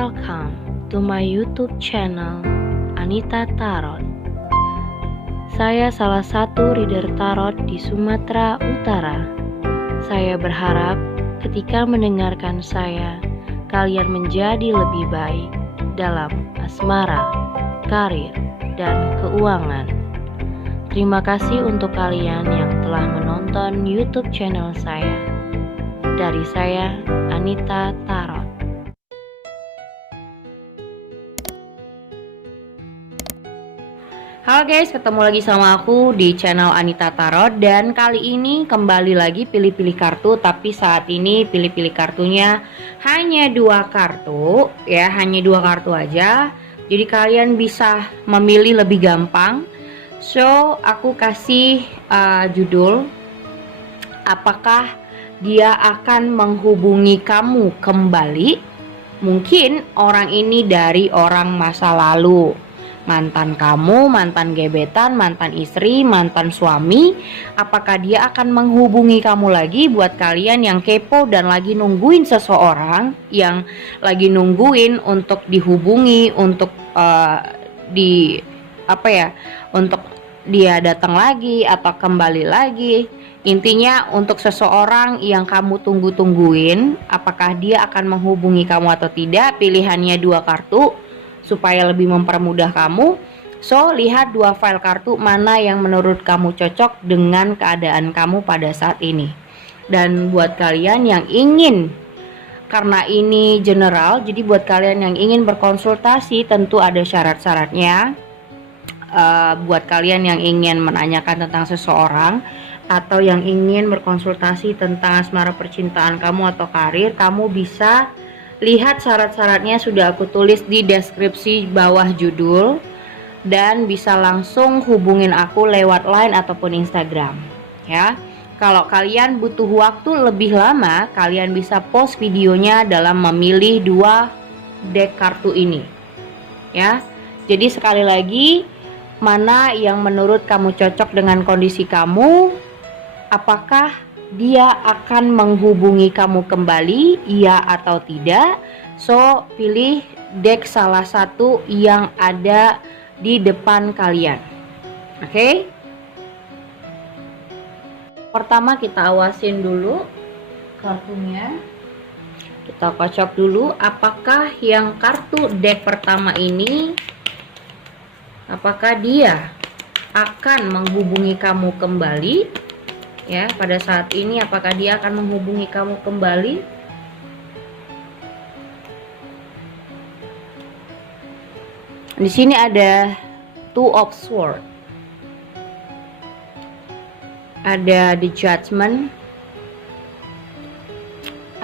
Welcome to my YouTube channel Anita Tarot. Saya salah satu reader tarot di Sumatera Utara. Saya berharap ketika mendengarkan saya, kalian menjadi lebih baik dalam asmara, karir, dan keuangan. Terima kasih untuk kalian yang telah menonton YouTube channel saya. Dari saya, Anita Tarot. Halo guys, ketemu lagi sama aku di channel Anita Tarot. Dan kali ini kembali lagi pilih-pilih kartu. Tapi saat ini pilih-pilih kartunya hanya 2 kartu ya, hanya 2 kartu aja. Jadi kalian bisa memilih lebih gampang. So, aku kasih judul, apakah dia akan menghubungi kamu kembali? Mungkin orang ini dari orang masa lalu, mantan kamu, mantan gebetan, mantan istri, mantan suami. Apakah dia akan menghubungi kamu lagi? Buat kalian yang kepo dan lagi nungguin seseorang, yang lagi nungguin untuk dihubungi, untuk untuk dia datang lagi atau kembali lagi. Intinya untuk seseorang yang kamu tunggu-tungguin, apakah dia akan menghubungi kamu atau tidak. Pilihannya 2 kartu supaya lebih mempermudah kamu. So, lihat 2 file kartu mana yang menurut kamu cocok dengan keadaan kamu pada saat ini. Dan buat kalian yang ingin, karena ini general, jadi buat kalian yang ingin berkonsultasi tentu ada syarat-syaratnya. Buat kalian yang ingin menanyakan tentang seseorang atau yang ingin berkonsultasi tentang asmara percintaan kamu atau karir, kamu bisa lihat syarat-syaratnya sudah aku tulis di deskripsi bawah judul. Dan bisa langsung hubungin aku lewat line ataupun Instagram ya. Kalau kalian butuh waktu lebih lama, kalian bisa post videonya dalam memilih 2 deck kartu ini ya. Jadi sekali lagi, mana yang menurut kamu cocok dengan kondisi kamu? Apakah dia akan menghubungi kamu kembali, iya atau tidak? So, pilih deck salah satu yang ada di depan kalian. Oke? Pertama kita awasin dulu kartunya. Kita kocok dulu apakah yang kartu deck pertama ini, apakah dia akan menghubungi kamu kembali ya pada saat ini. Apakah dia akan menghubungi kamu kembali? Di sini ada 2 of Swords, ada The Judgment,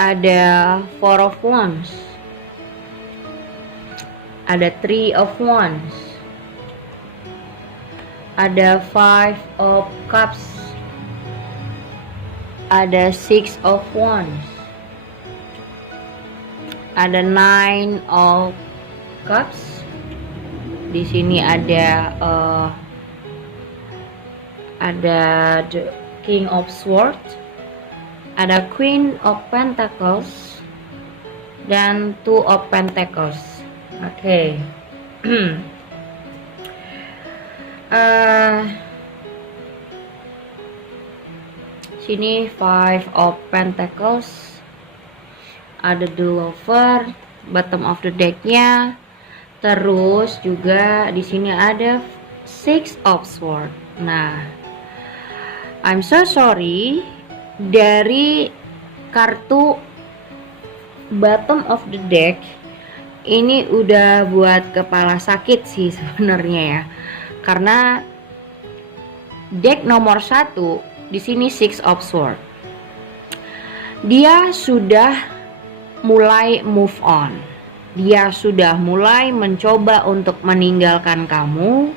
ada 4 of Wands, ada 3 of Wands, ada 5 of Cups, ada 6 of Wands, ada 9 of Cups. Di sini ada the King of Swords, ada Queen of Pentacles, dan 2 of Pentacles. Oke. Sini 5 of Pentacles, ada the Lover, bottom of the decknya. Terus juga di sini ada 6 of Swords. Nah, I'm so sorry, dari kartu bottom of the deck ini udah buat kepala sakit sih sebenarnya ya. Karena deck nomor 1 di sini 6 of Swords. Dia sudah mulai move on. Dia sudah mulai mencoba untuk meninggalkan kamu,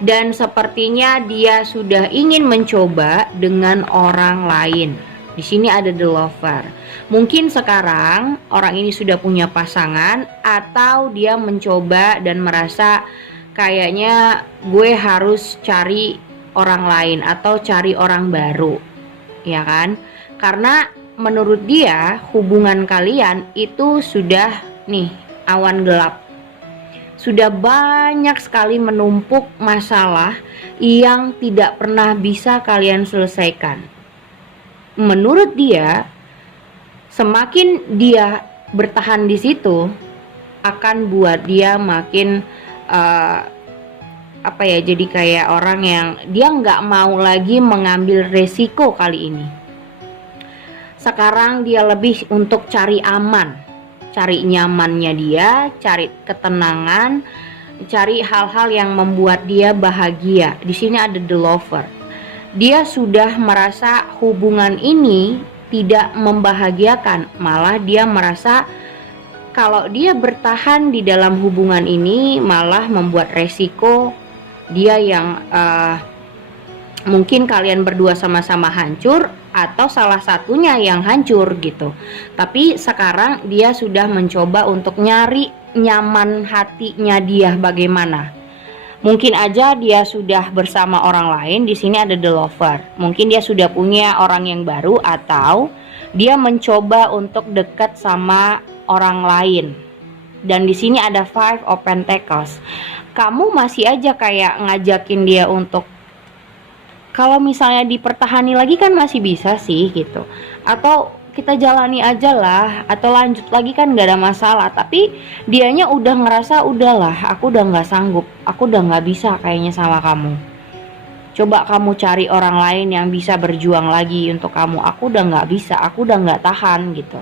dan sepertinya dia sudah ingin mencoba dengan orang lain. Di sini ada the Lover. Mungkin sekarang orang ini sudah punya pasangan, atau dia mencoba dan merasa kayaknya gue harus cari orang lain atau cari orang baru, ya kan? Karena menurut dia hubungan kalian itu sudah nih awan gelap. Sudah banyak sekali menumpuk masalah yang tidak pernah bisa kalian selesaikan. Menurut dia, semakin dia bertahan di situ akan buat dia makin jadi kayak orang yang dia nggak mau lagi mengambil resiko kali ini. Sekarang dia lebih untuk cari aman, cari nyamannya dia, cari ketenangan, cari hal-hal yang membuat dia bahagia. Di sini ada the lover. Dia sudah merasa hubungan ini tidak membahagiakan, malah dia merasa kalau dia bertahan di dalam hubungan ini malah membuat resiko dia yang mungkin kalian berdua sama-sama hancur atau salah satunya yang hancur gitu. Tapi sekarang dia sudah mencoba untuk nyari nyaman hatinya dia bagaimana. Mungkin aja dia sudah bersama orang lain. Di sini ada the lover. Mungkin dia sudah punya orang yang baru atau dia mencoba untuk dekat sama orang lain. Dan di sini ada five of pentacles. Kamu masih aja kayak ngajakin dia untuk kalau misalnya dipertahani lagi kan masih bisa sih gitu, atau kita jalani aja lah, atau lanjut lagi kan gak ada masalah. Tapi dianya udah ngerasa udahlah, aku udah gak sanggup, aku udah gak bisa kayaknya sama kamu. Coba kamu cari orang lain yang bisa berjuang lagi untuk kamu. Aku udah gak bisa, aku udah gak tahan gitu.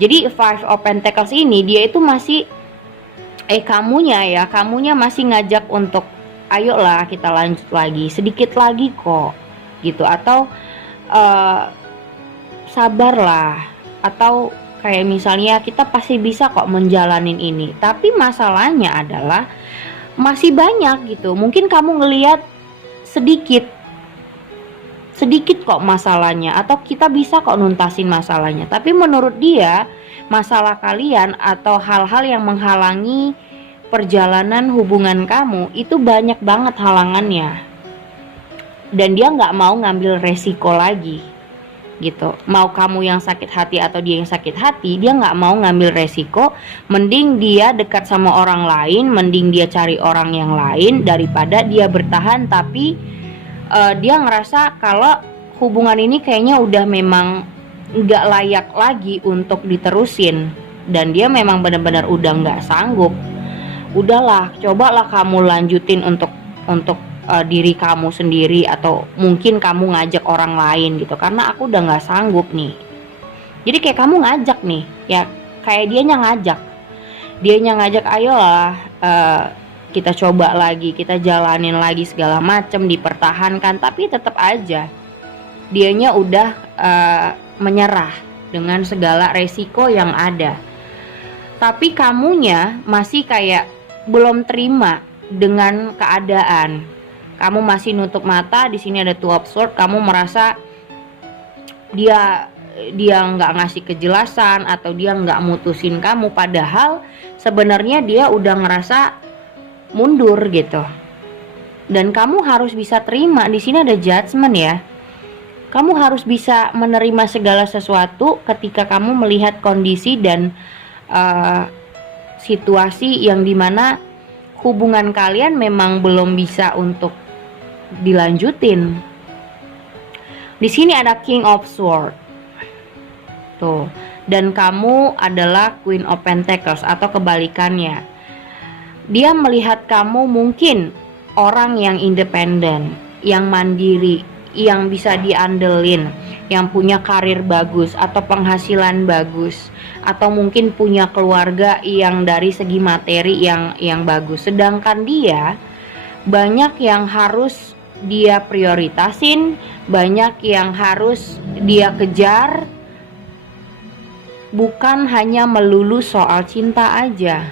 Jadi five of pentacles ini dia itu masih kamunya masih ngajak untuk ayolah kita lanjut lagi, sedikit lagi kok gitu, atau sabarlah, atau kayak misalnya kita pasti bisa kok menjalanin ini. Tapi masalahnya adalah masih banyak gitu. Mungkin kamu ngelihat sedikit kok masalahnya, atau kita bisa kok nuntasin masalahnya. Tapi menurut dia masalah kalian atau hal-hal yang menghalangi perjalanan hubungan kamu itu banyak banget halangannya, dan dia nggak mau ngambil resiko lagi gitu. Mau kamu yang sakit hati atau dia yang sakit hati, dia nggak mau ngambil resiko. Mending dia dekat sama orang lain, mending dia cari orang yang lain daripada dia bertahan tapi dia ngerasa kalau hubungan ini kayaknya udah memang nggak layak lagi untuk diterusin, dan dia memang benar-benar udah nggak sanggup. Udahlah, cobalah kamu lanjutin untuk diri kamu sendiri, atau mungkin kamu ngajak orang lain gitu, karena aku udah nggak sanggup nih. Jadi kayak kamu ngajak nih, ya kayak dianya ngajak ayolah kita coba lagi, kita jalanin lagi segala macem, dipertahankan. Tapi tetap aja dianya udah menyerah dengan segala resiko yang ada. Tapi kamunya masih kayak belum terima dengan keadaan. Kamu masih nutup mata. Di sini ada two of swords. Kamu merasa dia nggak ngasih kejelasan atau dia nggak mutusin kamu, padahal sebenarnya dia udah ngerasa mundur gitu. Dan kamu harus bisa terima. Di sini ada judgment ya. Kamu harus bisa menerima segala sesuatu ketika kamu melihat kondisi dan situasi yang dimana hubungan kalian memang belum bisa untuk dilanjutin. Di sini ada King of Swords tuh, dan kamu adalah Queen of Pentacles atau kebalikannya. Dia melihat kamu mungkin orang yang independen, yang mandiri, yang bisa diandelin, yang punya karir bagus atau penghasilan bagus, atau mungkin punya keluarga yang dari segi materi yang bagus. Sedangkan dia banyak yang harus dia prioritasin, banyak yang harus dia kejar, bukan hanya melulu soal cinta aja.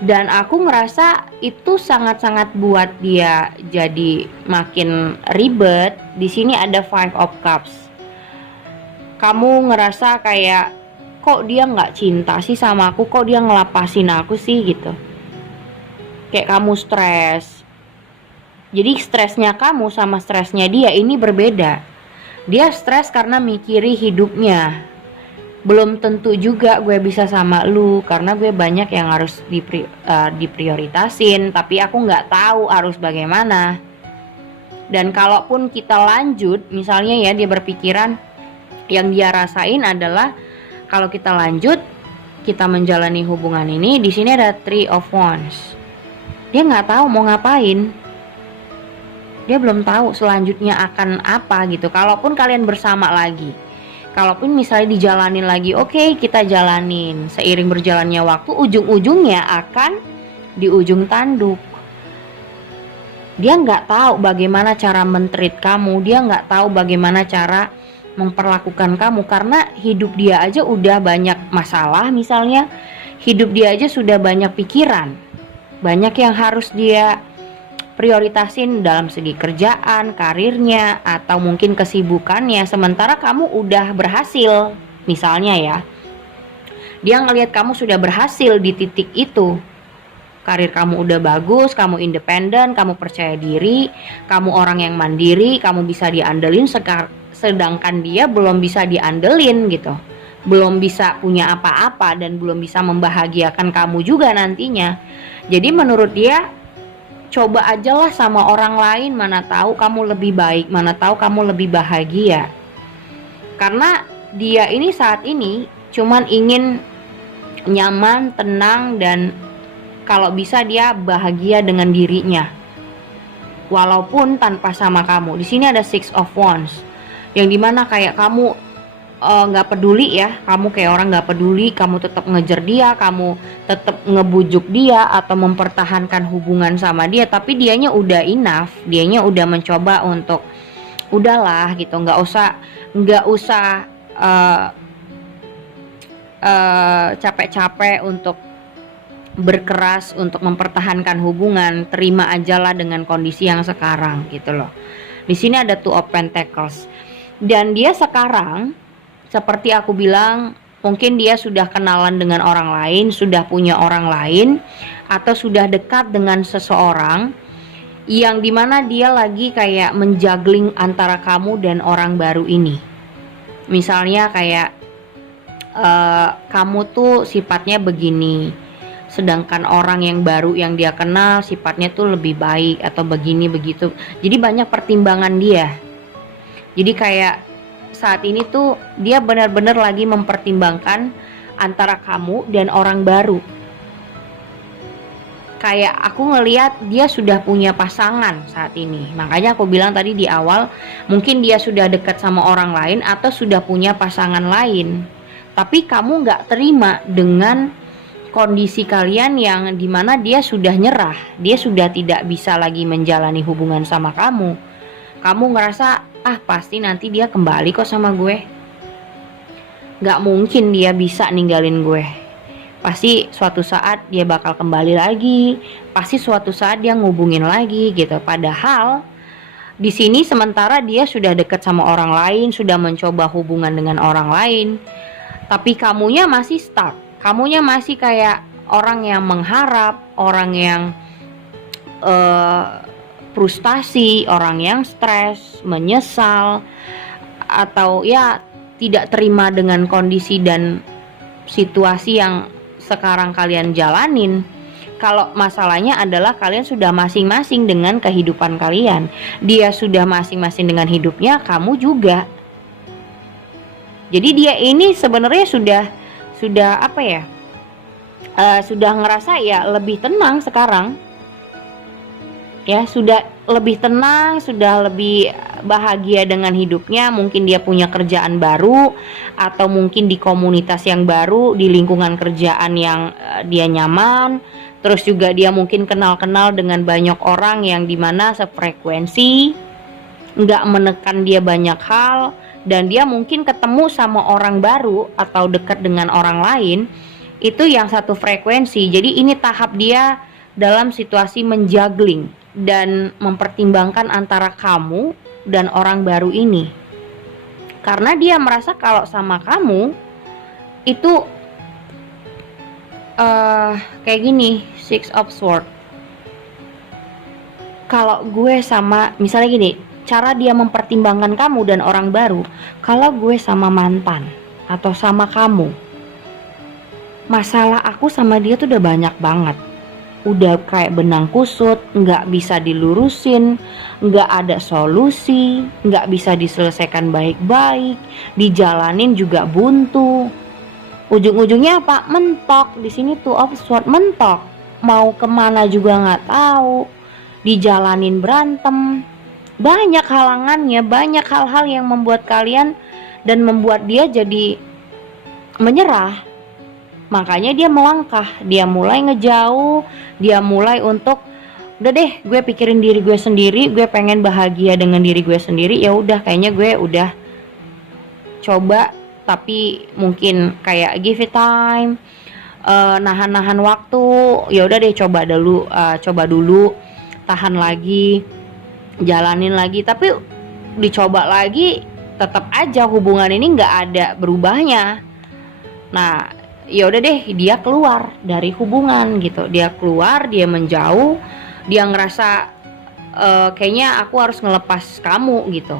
Dan aku ngerasa itu sangat-sangat buat dia jadi makin ribet. Di sini ada Five of Cups. Kamu ngerasa kayak kok dia nggak cinta sih sama aku, kok dia ngelapasin aku sih gitu. Kayak kamu stres. Jadi stresnya kamu sama stresnya dia ini berbeda. Dia stres karena mikiri hidupnya. belum tentu juga gue bisa sama lu karena gue banyak yang harus diprioritasin, tapi aku nggak tahu harus bagaimana. Dan kalaupun kita lanjut, misalnya ya dia berpikiran yang dia rasain adalah kalau kita lanjut, kita menjalani hubungan ini, di sini ada Three of Wands. Dia nggak tahu mau ngapain. Dia belum tahu selanjutnya akan apa gitu. Kalaupun kalian bersama lagi, kalaupun misalnya dijalanin lagi, oke, kita jalanin. Seiring berjalannya waktu, ujung-ujungnya akan di ujung tanduk. Dia nggak tahu bagaimana cara men-treat kamu. Dia nggak tahu bagaimana cara memperlakukan kamu. Karena hidup dia aja udah banyak masalah misalnya. Hidup dia aja sudah banyak pikiran. Banyak yang harus dia prioritasin dalam segi kerjaan, karirnya, atau mungkin kesibukannya. Sementara kamu udah berhasil, misalnya ya, dia ngelihat kamu sudah berhasil di titik itu. Karir kamu udah bagus, kamu independen, kamu percaya diri, kamu orang yang mandiri, kamu bisa diandelin, sedangkan dia belum bisa diandelin gitu, belum bisa punya apa-apa dan belum bisa membahagiakan kamu juga nantinya. Jadi menurut dia, coba aja lah sama orang lain, mana tahu kamu lebih baik, mana tahu kamu lebih bahagia. Karena dia ini saat ini cuman ingin nyaman, tenang, dan kalau bisa dia bahagia dengan dirinya. Walaupun tanpa sama kamu. Di sini ada Six of Wands, yang dimana kayak kamu nggak peduli ya, kamu kayak orang nggak peduli, kamu tetap ngejar dia, kamu tetap ngebujuk dia atau mempertahankan hubungan sama dia, tapi dianya udah enough, dianya udah mencoba untuk udahlah gitu, nggak usah capek-capek untuk berkeras untuk mempertahankan hubungan, terima ajalah dengan kondisi yang sekarang gitu loh. Di sini ada Two of Pentacles, dan dia sekarang seperti aku bilang, mungkin dia sudah kenalan dengan orang lain, sudah punya orang lain, atau sudah dekat dengan seseorang yang dimana dia lagi kayak menjuggling antara kamu dan orang baru ini. Misalnya kayak kamu tuh sifatnya begini, sedangkan orang yang baru yang dia kenal sifatnya tuh lebih baik atau begini begitu. Jadi banyak pertimbangan dia. Jadi kayak saat ini tuh dia benar-benar lagi mempertimbangkan antara kamu dan orang baru. Kayak aku ngelihat dia sudah punya pasangan saat ini. Makanya aku bilang tadi di awal, mungkin dia sudah dekat sama orang lain atau sudah punya pasangan lain. Tapi kamu nggak terima dengan kondisi kalian yang dimana dia sudah nyerah. Dia sudah tidak bisa lagi menjalani hubungan sama kamu. Kamu ngerasa, pasti nanti dia kembali kok sama gue. Gak mungkin dia bisa ninggalin gue. Pasti suatu saat dia bakal kembali lagi. Pasti suatu saat dia ngubungin lagi gitu. Padahal di sini sementara dia sudah dekat sama orang lain, sudah mencoba hubungan dengan orang lain. Tapi kamunya masih stuck. Kamunya masih kayak orang yang mengharap, orang yang frustasi, orang yang stres, menyesal, atau ya tidak terima dengan kondisi dan situasi yang sekarang kalian jalanin. Kalau masalahnya adalah kalian sudah masing-masing dengan kehidupan kalian. Dia sudah masing-masing dengan hidupnya, kamu juga. Jadi dia ini sebenarnya sudah apa ya? Sudah ngerasa ya lebih tenang sekarang. Ya, sudah lebih tenang, sudah lebih bahagia dengan hidupnya. Mungkin dia punya kerjaan baru, atau mungkin di komunitas yang baru, di lingkungan kerjaan yang dia nyaman. Terus juga dia mungkin kenal-kenal dengan banyak orang yang dimana sefrekuensi, nggak menekan dia banyak hal. Dan dia mungkin ketemu sama orang baru atau dekat dengan orang lain, itu yang satu frekuensi. Jadi ini tahap dia dalam situasi menjuggling dan mempertimbangkan antara kamu dan orang baru ini. Karena dia merasa kalau sama kamu itu kayak gini, Six of Swords. Kalau gue sama, misalnya gini, cara dia mempertimbangkan kamu dan orang baru, kalau gue sama mantan, atau sama kamu. Masalah aku sama dia tuh udah banyak banget. Udah kayak benang kusut, nggak bisa dilurusin, nggak ada solusi, nggak bisa diselesaikan baik-baik, dijalanin juga buntu. Ujung-ujungnya apa? Mentok. Di sini tuh Swords mentok. Mau kemana juga nggak tahu. Dijalanin berantem. Banyak halangannya, banyak hal-hal yang membuat kalian dan membuat dia jadi menyerah. Makanya dia melangkah, dia mulai ngejauh, dia mulai untuk udah deh, gue pikirin diri gue sendiri, gue pengen bahagia dengan diri gue sendiri. Ya udah, kayaknya gue udah coba, tapi mungkin kayak give it time, nahan-nahan waktu. Ya udah deh, coba dulu, tahan lagi, jalanin lagi. Tapi dicoba lagi, tetap aja hubungan ini nggak ada berubahnya. Nah, ya udah deh, dia keluar dari hubungan gitu. Dia keluar, dia menjauh, dia ngerasa kayaknya aku harus ngelepas kamu gitu.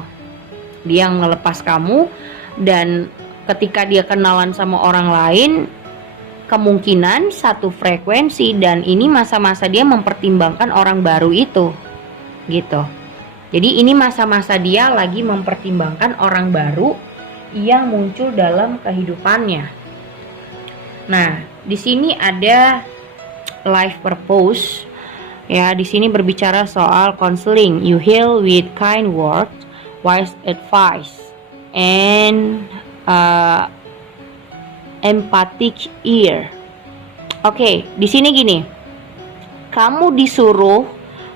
Dia ngelepas kamu, dan ketika dia kenalan sama orang lain, kemungkinan satu frekuensi, dan ini masa-masa dia mempertimbangkan orang baru itu gitu. Jadi ini masa-masa dia lagi mempertimbangkan orang baru yang muncul dalam kehidupannya. Nah, di sini ada life purpose. Ya, di sini berbicara soal counseling. You heal with kind words, wise advice, and empathic ear. Oke, di sini gini. Kamu disuruh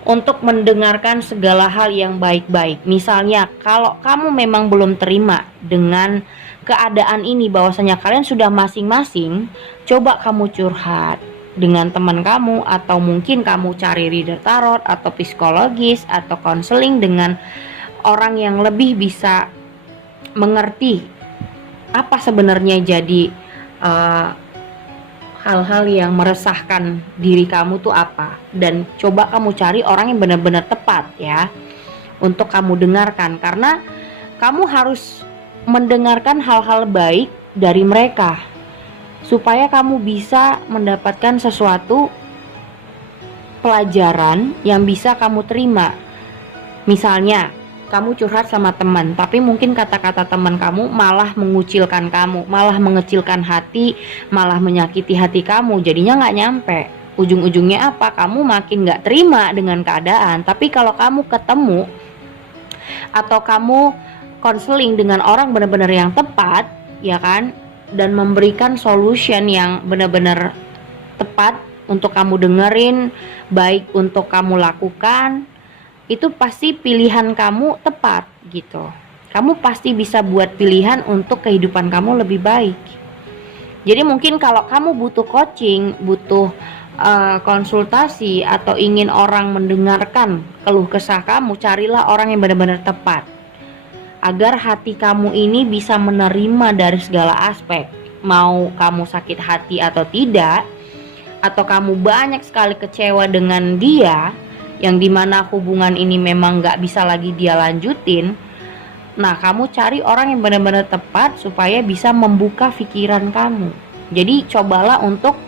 untuk mendengarkan segala hal yang baik-baik. Misalnya, kalau kamu memang belum terima dengan keadaan ini, bahwasanya kalian sudah masing-masing, coba kamu curhat dengan teman kamu, atau mungkin kamu cari reader tarot atau psikologis atau konseling dengan orang yang lebih bisa mengerti apa sebenarnya jadi hal-hal yang meresahkan diri kamu tuh apa, dan coba kamu cari orang yang benar-benar tepat ya untuk kamu dengarkan, karena kamu harus mendengarkan hal-hal baik dari mereka supaya kamu bisa mendapatkan sesuatu pelajaran yang bisa kamu terima. Misalnya kamu curhat sama teman, tapi mungkin kata-kata teman kamu malah mengucilkan kamu, malah mengecilkan hati, malah menyakiti hati kamu, jadinya nggak nyampe. Ujung-ujungnya apa? Kamu makin nggak terima dengan keadaan. Tapi kalau kamu ketemu atau kamu konseling dengan orang benar-benar yang tepat, ya kan, dan memberikan solution yang benar-benar tepat untuk kamu dengerin, baik untuk kamu lakukan, itu pasti pilihan kamu tepat gitu. Kamu pasti bisa buat pilihan untuk kehidupan kamu lebih baik. Jadi mungkin kalau kamu butuh coaching, butuh konsultasi, atau ingin orang mendengarkan keluh kesah kamu, carilah orang yang benar-benar tepat, agar hati kamu ini bisa menerima dari segala aspek. Mau kamu sakit hati atau tidak, atau kamu banyak sekali kecewa dengan dia, yang dimana hubungan ini memang gak bisa lagi dia lanjutin. Nah, kamu cari orang yang benar-benar tepat supaya bisa membuka pikiran kamu. Jadi cobalah untuk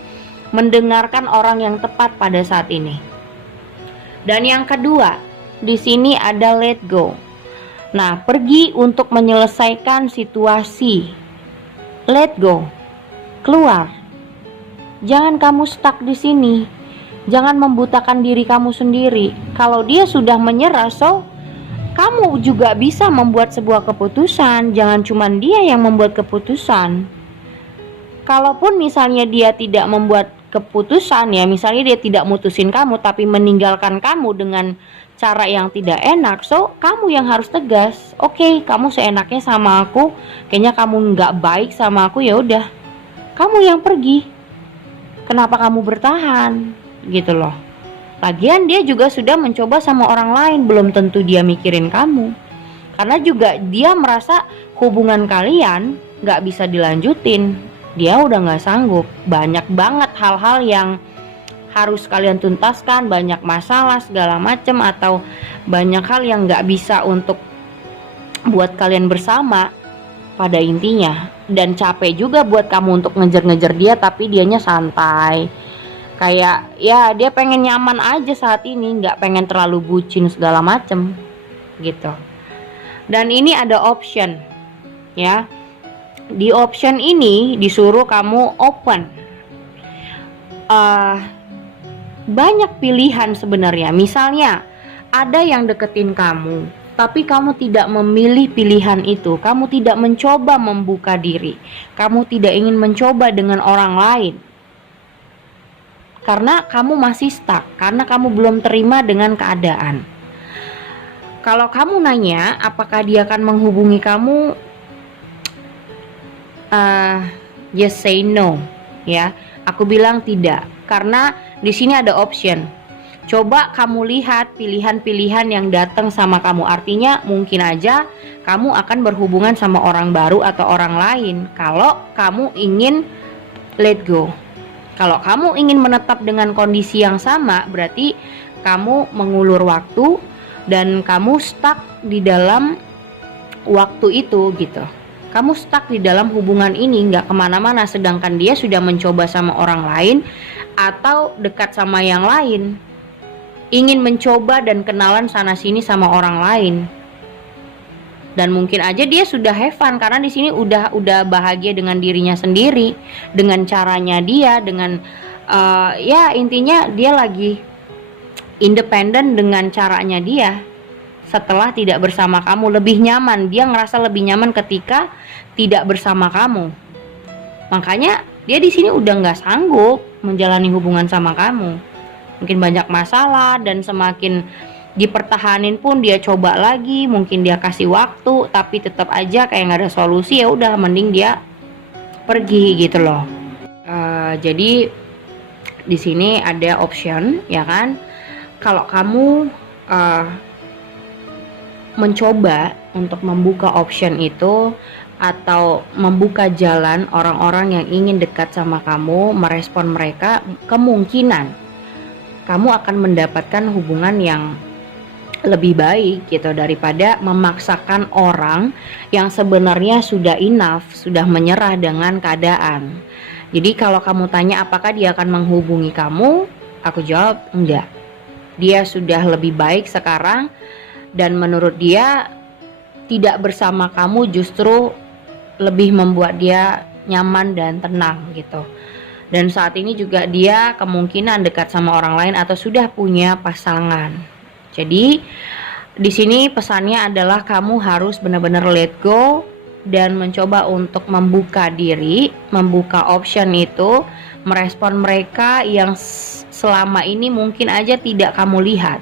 mendengarkan orang yang tepat pada saat ini. Dan yang kedua, di sini ada let go. Nah, pergi untuk menyelesaikan situasi. Let go. Keluar. Jangan kamu stuck di sini. Jangan membutakan diri kamu sendiri. Kalau dia sudah menyerah, kamu juga bisa membuat sebuah keputusan. Jangan cuma dia yang membuat keputusan. Kalaupun misalnya dia tidak membuat keputusan, ya misalnya dia tidak mutusin kamu tapi meninggalkan kamu dengan cara yang tidak enak, kamu yang harus tegas. Oke, kamu seenaknya sama aku, kayaknya kamu nggak baik sama aku, ya udah, kamu yang pergi. Kenapa kamu bertahan? Gitu loh. Lagian dia juga sudah mencoba sama orang lain, belum tentu dia mikirin kamu. Karena juga dia merasa hubungan kalian nggak bisa dilanjutin. Dia udah nggak sanggup. Banyak banget hal-hal yang harus kalian tuntaskan, banyak masalah segala macam, atau banyak hal yang nggak bisa untuk buat kalian bersama. pada intinya, dan capek juga buat kamu untuk ngejar-ngejar dia tapi dianya santai. Kayak ya dia pengen nyaman aja saat ini, nggak pengen terlalu bucin segala macem gitu. Dan ini ada option ya. Di option ini disuruh kamu open. Banyak pilihan sebenarnya. Misalnya ada yang deketin kamu, tapi kamu tidak memilih pilihan itu. Kamu tidak mencoba membuka diri. Kamu tidak ingin mencoba dengan orang lain. Karena kamu masih stuck, karena kamu belum terima dengan keadaan. Kalau kamu nanya apakah dia akan menghubungi kamu, just say no ya. Aku bilang tidak, karena di sini ada option. Coba kamu lihat pilihan-pilihan yang datang sama kamu. Artinya mungkin aja kamu akan berhubungan sama orang baru atau orang lain kalau kamu ingin let go. Kalau kamu ingin menetap dengan kondisi yang sama, berarti kamu mengulur waktu dan kamu stuck di dalam waktu itu gitu. Kamu stuck di dalam hubungan ini, nggak kemana-mana, sedangkan dia sudah mencoba sama orang lain atau dekat sama yang lain, ingin mencoba dan kenalan sana-sini sama orang lain. Dan mungkin aja dia sudah have fun karena di sini udah bahagia dengan dirinya sendiri, dengan caranya dia, dengan ya intinya dia lagi independen dengan caranya dia. Setelah tidak bersama kamu, lebih nyaman, dia ngerasa lebih nyaman ketika tidak bersama kamu. Makanya dia di sini udah nggak sanggup menjalani hubungan sama kamu. Mungkin banyak masalah dan semakin dipertahanin pun dia coba lagi, mungkin dia kasih waktu tapi tetap aja kayak nggak ada solusi. Ya udah mending dia pergi gitu loh. Jadi di sini ada option ya kan. Kalau kamu mencoba untuk membuka option itu atau membuka jalan orang-orang yang ingin dekat sama kamu, merespon mereka, kemungkinan kamu akan mendapatkan hubungan yang lebih baik gitu daripada memaksakan orang yang sebenarnya sudah enough, sudah menyerah dengan keadaan. Jadi kalau kamu tanya apakah dia akan menghubungi kamu, aku jawab enggak. Dia sudah lebih baik sekarang dan menurut dia tidak bersama kamu justru lebih membuat dia nyaman dan tenang gitu. Dan saat ini juga dia kemungkinan dekat sama orang lain atau sudah punya pasangan. Jadi di sini pesannya adalah kamu harus benar-benar let go dan mencoba untuk membuka diri, membuka option itu, merespon mereka yang selama ini mungkin aja tidak kamu lihat.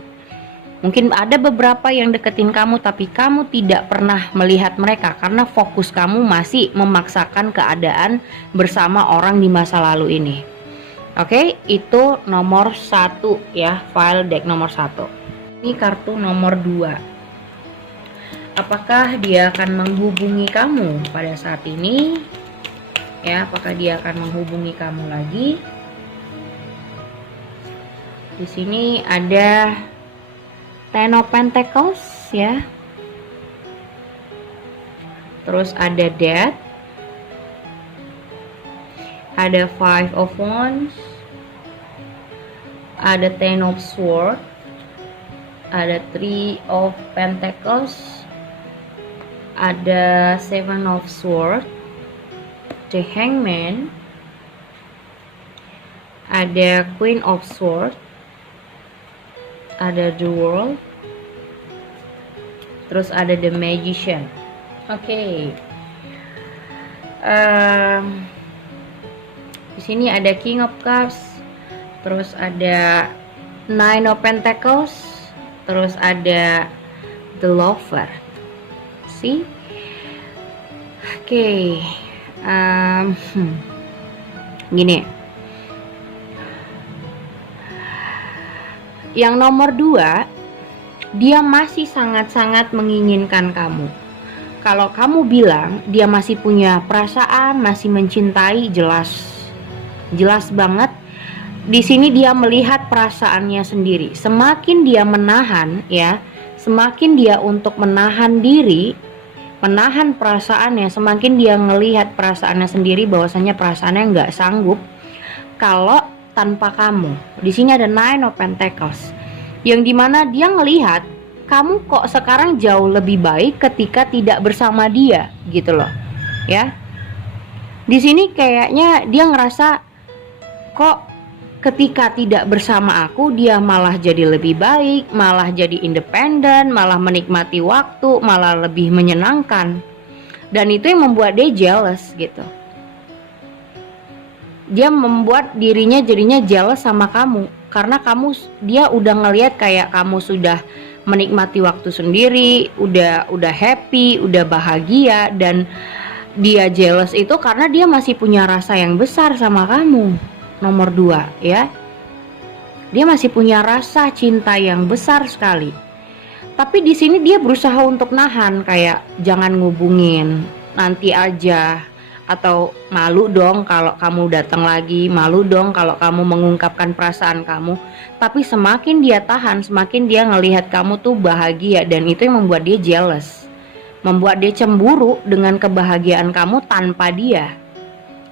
Mungkin ada beberapa yang deketin kamu tapi kamu tidak pernah melihat mereka karena fokus kamu masih memaksakan keadaan bersama orang di masa lalu ini. Oke, itu nomor 1 ya, file deck nomor 1. Ini kartu nomor 2. Apakah dia akan menghubungi kamu pada saat ini? Ya, apakah dia akan menghubungi kamu lagi? Di sini ada Ten of Pentacles ya. Terus ada Death. Ada Five of Wands. Ada Ten of Swords. Ada Three of Pentacles, ada Seven of Swords, The Hangman, ada Queen of Swords, ada The World, terus ada The Magician. Oke. Di sini ada King of Cups, terus ada Nine of Pentacles, terus ada The Lover. See? Oke. Gini. Yang nomor 2, dia masih sangat-sangat menginginkan kamu. Kalau kamu bilang dia masih punya perasaan, masih mencintai, jelas banget. Di sini dia melihat perasaannya sendiri. Semakin dia menahan ya, semakin dia untuk menahan diri, menahan perasaannya, semakin dia ngelihat perasaannya sendiri bahwasanya perasaannya nggak sanggup kalau tanpa kamu. Di sini ada Nine of Pentacles, yang dimana dia ngelihat kamu kok sekarang jauh lebih baik ketika tidak bersama dia, gitu loh, ya. Di sini kayaknya dia ngerasa kok ketika tidak bersama aku dia malah jadi lebih baik, malah jadi independen, malah menikmati waktu, malah lebih menyenangkan. Dan itu yang membuat dia jealous gitu. Dia membuat dirinya jadinya jealous sama kamu karena dia udah ngelihat kayak kamu sudah menikmati waktu sendiri, udah happy, udah bahagia, dan dia jealous itu karena dia masih punya rasa yang besar sama kamu. Nomor 2, ya. Dia masih punya rasa cinta yang besar sekali. Tapi di sini dia berusaha untuk nahan, kayak jangan ngubungin, nanti aja, atau malu dong kalau kamu datang lagi, malu dong kalau kamu mengungkapkan perasaan kamu. Tapi semakin dia tahan, semakin dia ngelihat kamu tuh bahagia, dan itu yang membuat dia jealous, membuat dia cemburu dengan kebahagiaan kamu tanpa dia.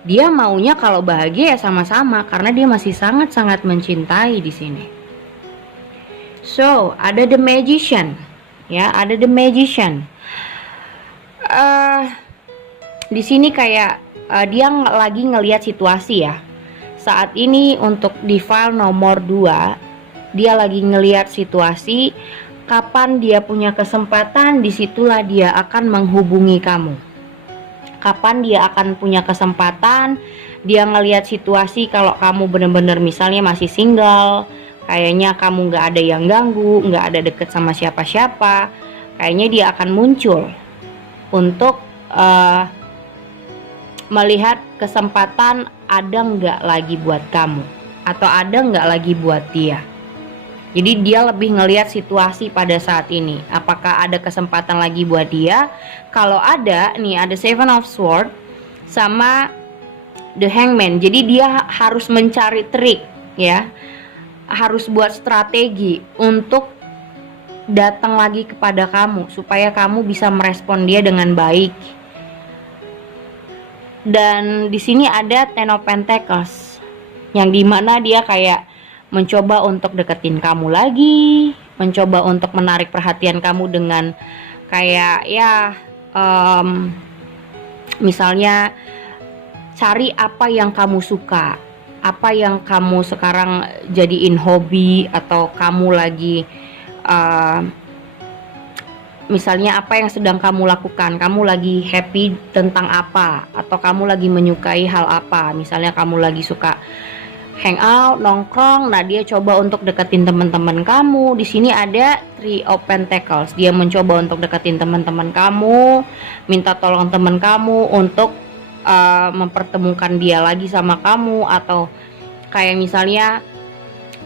Dia maunya kalau bahagia ya sama-sama karena dia masih sangat-sangat mencintai di sini. So, ada the magician, ya, ada the magician. Di sini kayak dia lagi ngelihat situasi ya. Saat ini untuk di file nomor 2, dia lagi ngelihat situasi. Kapan dia punya kesempatan, disitulah dia akan menghubungi kamu. Kapan dia akan punya kesempatan, dia ngelihat situasi kalau kamu bener-bener misalnya masih single, kayaknya kamu gak ada yang ganggu, gak ada deket sama siapa-siapa, kayaknya dia akan muncul untuk melihat kesempatan ada nggak lagi buat kamu atau ada nggak lagi buat dia. Jadi dia lebih ngelihat situasi pada saat ini, apakah ada kesempatan lagi buat dia. Kalau ada, nih ada Seven of Swords sama The Hangman. Jadi dia harus mencari trik, ya, harus buat strategi untuk datang lagi kepada kamu supaya kamu bisa merespon dia dengan baik. Dan di sini ada Ten of Pentacles, yang dimana dia kayak mencoba untuk deketin kamu lagi, mencoba untuk menarik perhatian kamu dengan kayak ya misalnya cari apa yang kamu suka, apa yang kamu sekarang jadiin hobi, atau kamu lagi misalnya apa yang sedang kamu lakukan, kamu lagi happy tentang apa, atau kamu lagi menyukai hal apa. Misalnya kamu lagi suka hangout, nongkrong, nah dia coba untuk deketin teman-teman kamu. Di sini ada Three of Pentacles, dia mencoba untuk deketin teman-teman kamu, minta tolong teman kamu untuk mempertemukan dia lagi sama kamu, atau kayak misalnya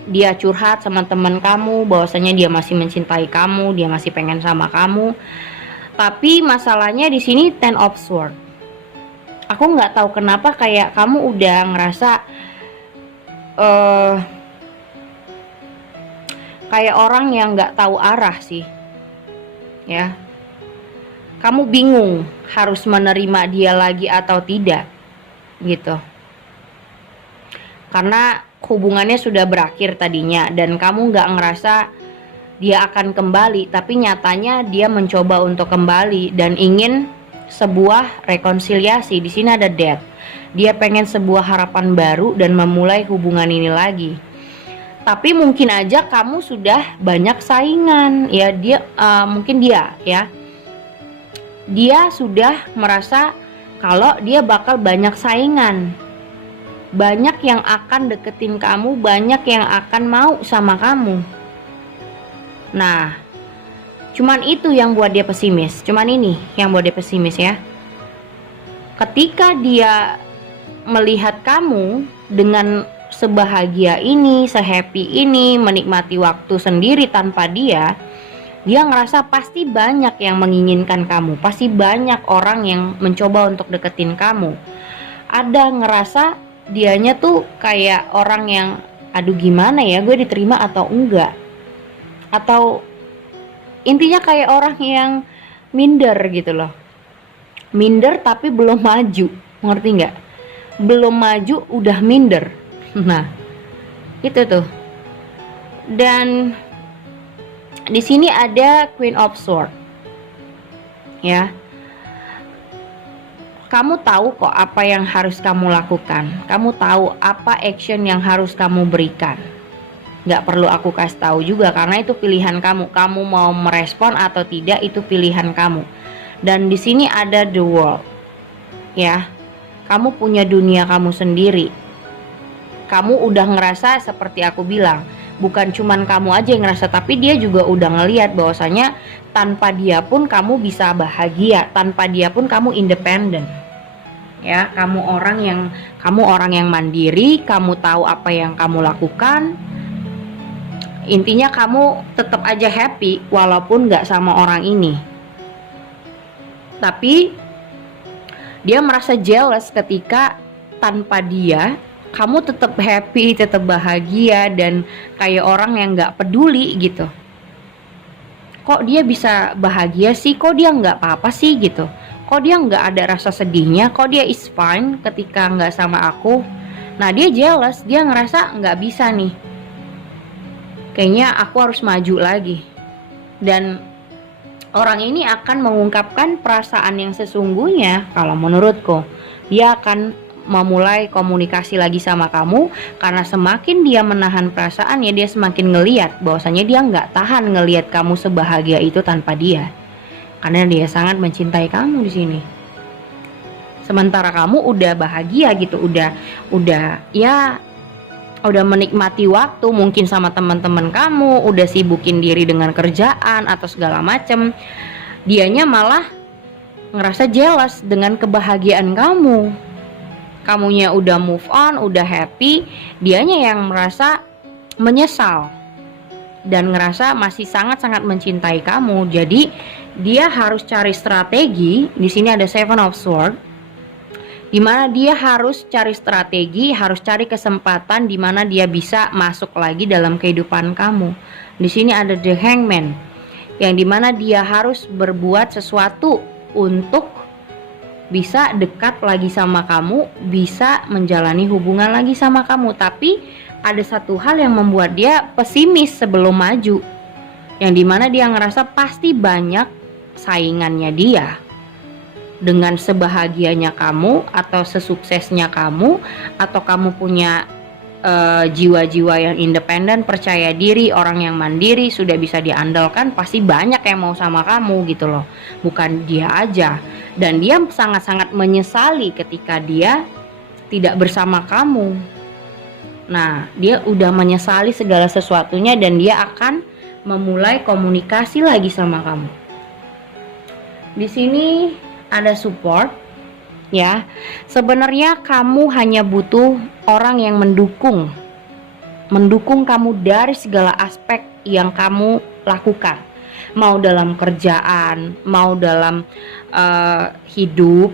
dia curhat sama teman kamu bahwasanya dia masih mencintai kamu, dia masih pengen sama kamu. Tapi masalahnya di sini Ten of Swords. Aku nggak tahu kenapa kayak kamu udah ngerasa kayak orang yang nggak tahu arah sih, ya. Kamu bingung harus menerima dia lagi atau tidak, gitu. Karena hubungannya sudah berakhir tadinya, dan kamu nggak ngerasa dia akan kembali, tapi nyatanya dia mencoba untuk kembali dan ingin sebuah rekonsiliasi. Di sini ada Death. Dia pengen sebuah harapan baru dan memulai hubungan ini lagi. Tapi mungkin aja kamu sudah banyak saingan, ya. Mungkin dia sudah merasa kalau dia bakal banyak saingan, banyak yang akan deketin kamu, banyak yang akan mau sama kamu. Nah, cuman itu yang buat dia pesimis. Cuman ini yang buat dia pesimis, ya. Ketika dia melihat kamu dengan sebahagia ini, sehappy ini, menikmati waktu sendiri tanpa dia ngerasa pasti banyak yang menginginkan kamu, pasti banyak orang yang mencoba untuk deketin kamu. Ada ngerasa dianya tuh kayak orang yang, aduh gimana ya, gue diterima atau enggak, atau intinya kayak orang yang minder gitu loh. minder tapi belum maju, ngerti nggak? Belum maju udah minder. Nah, itu tuh. Dan di sini ada Queen of Swords. Ya. Kamu tahu kok apa yang harus kamu lakukan. Kamu tahu apa action yang harus kamu berikan. Gak perlu aku kasih tahu juga karena itu pilihan kamu. Kamu mau merespon atau tidak itu pilihan kamu. Dan di sini ada the world. Ya. Kamu punya dunia kamu sendiri. Kamu udah ngerasa seperti aku bilang. Bukan cuman kamu aja yang ngerasa, tapi dia juga udah ngelihat bahwasanya tanpa dia pun kamu bisa bahagia, tanpa dia pun kamu independen. Ya, kamu orang yang mandiri, kamu tahu apa yang kamu lakukan. Intinya kamu tetap aja happy walaupun gak sama orang ini. Tapi dia merasa jealous ketika tanpa dia kamu tetap happy, tetap bahagia, dan kayak orang yang gak peduli gitu. Kok dia bisa bahagia sih? Kok dia gak apa-apa sih gitu? Kok dia gak ada rasa sedihnya? Kok dia is fine ketika gak sama aku? Nah, dia jealous, dia ngerasa gak bisa nih. Kayaknya aku harus maju lagi. Dan orang ini akan mengungkapkan perasaan yang sesungguhnya. Kalau menurutku, dia akan memulai komunikasi lagi sama kamu, karena semakin dia menahan perasaannya, dia semakin ngeliat bahwasanya dia nggak tahan ngeliat kamu sebahagia itu tanpa dia, karena dia sangat mencintai kamu di sini. Sementara kamu udah bahagia gitu, udah menikmati waktu mungkin sama teman-teman kamu, udah sibukin diri dengan kerjaan atau segala macem. Dianya malah ngerasa jealous dengan kebahagiaan kamu. Kamunya udah move on, udah happy, dianya yang merasa menyesal dan ngerasa masih sangat-sangat mencintai kamu. Jadi dia harus cari strategi. Di sini ada Seven of Swords, dimana dia harus cari strategi, harus cari kesempatan dimana dia bisa masuk lagi dalam kehidupan kamu. Di sini ada The Hangman, yang dimana dia harus berbuat sesuatu untuk bisa dekat lagi sama kamu, bisa menjalani hubungan lagi sama kamu. Tapi ada satu hal yang membuat dia pesimis sebelum maju, yang dimana dia ngerasa pasti banyak saingannya dia. Dengan sebahagianya kamu, atau sesuksesnya kamu, atau kamu punya jiwa-jiwa yang independen, percaya diri, orang yang mandiri, sudah bisa diandalkan, pasti banyak yang mau sama kamu gitu loh. Bukan dia aja. Dan dia sangat-sangat menyesali ketika dia tidak bersama kamu. Nah, dia udah menyesali segala sesuatunya dan dia akan memulai komunikasi lagi sama kamu. Di sini ada support, ya. Sebenarnya kamu hanya butuh orang yang mendukung kamu dari segala aspek yang kamu lakukan. Mau dalam kerjaan, mau dalam hidup,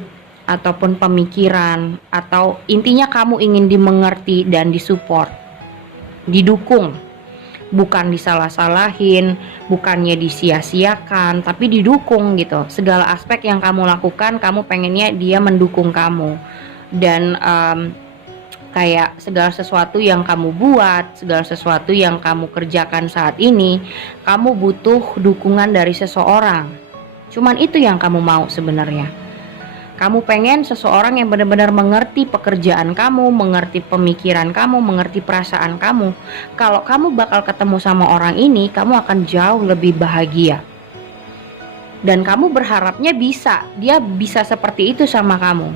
ataupun pemikiran, atau intinya kamu ingin dimengerti dan disupport, didukung. Bukan disalah-salahin, bukannya disia-siakan, tapi didukung gitu. Segala aspek yang kamu lakukan, kamu pengennya dia mendukung kamu. Dan kayak segala sesuatu yang kamu buat, segala sesuatu yang kamu kerjakan saat ini, kamu butuh dukungan dari seseorang. Cuman itu yang kamu mau sebenarnya. Kamu pengen seseorang yang benar-benar mengerti pekerjaan kamu, mengerti pemikiran kamu, mengerti perasaan kamu. Kalau kamu bakal ketemu sama orang ini, kamu akan jauh lebih bahagia. Dan kamu berharapnya dia bisa seperti itu sama kamu.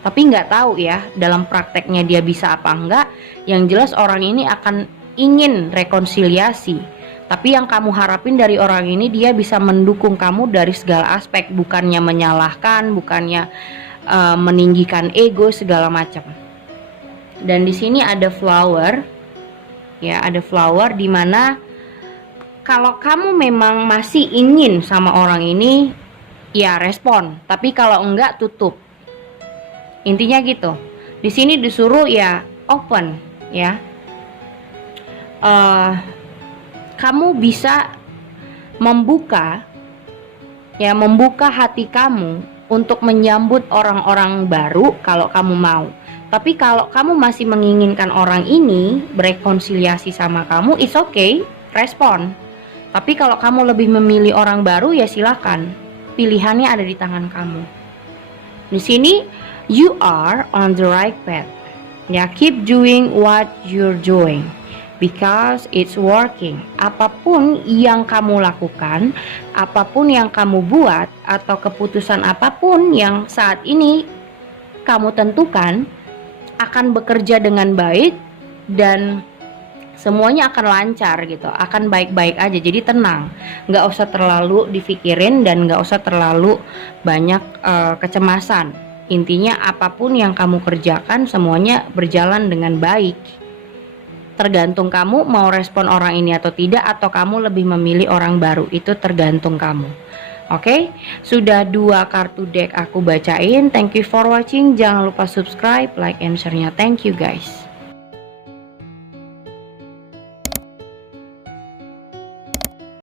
Tapi nggak tahu ya, dalam prakteknya dia bisa apa enggak. Yang jelas orang ini akan ingin rekonsiliasi. Tapi yang kamu harapin dari orang ini, dia bisa mendukung kamu dari segala aspek, bukannya menyalahkan, bukannya meninggikan ego segala macam. Dan di sini ada flower, ya, ada flower di mana kalau kamu memang masih ingin sama orang ini, ya respon. Tapi kalau enggak, tutup. Intinya gitu. Di sini disuruh ya open, ya. Kamu bisa membuka hati kamu untuk menyambut orang-orang baru kalau kamu mau. Tapi kalau kamu masih menginginkan orang ini berekonsiliasi sama kamu, it's okay, respon. Tapi kalau kamu lebih memilih orang baru, ya silakan. Pilihannya ada di tangan kamu. Di sini, you are on the right path. Ya, keep doing what you're doing because it's working. Apapun yang kamu lakukan, apapun yang kamu buat, atau keputusan apapun yang saat ini kamu tentukan akan bekerja dengan baik dan semuanya akan lancar gitu, akan baik-baik aja. Jadi tenang, nggak usah terlalu dipikirin dan nggak usah terlalu banyak kecemasan. Intinya apapun yang kamu kerjakan semuanya berjalan dengan baik. Tergantung kamu mau respon orang ini atau tidak, atau kamu lebih memilih orang baru, itu tergantung kamu. Oke, sudah 2 kartu deck aku bacain. Thank you for watching. Jangan lupa subscribe, like, and share-nya. Thank you guys.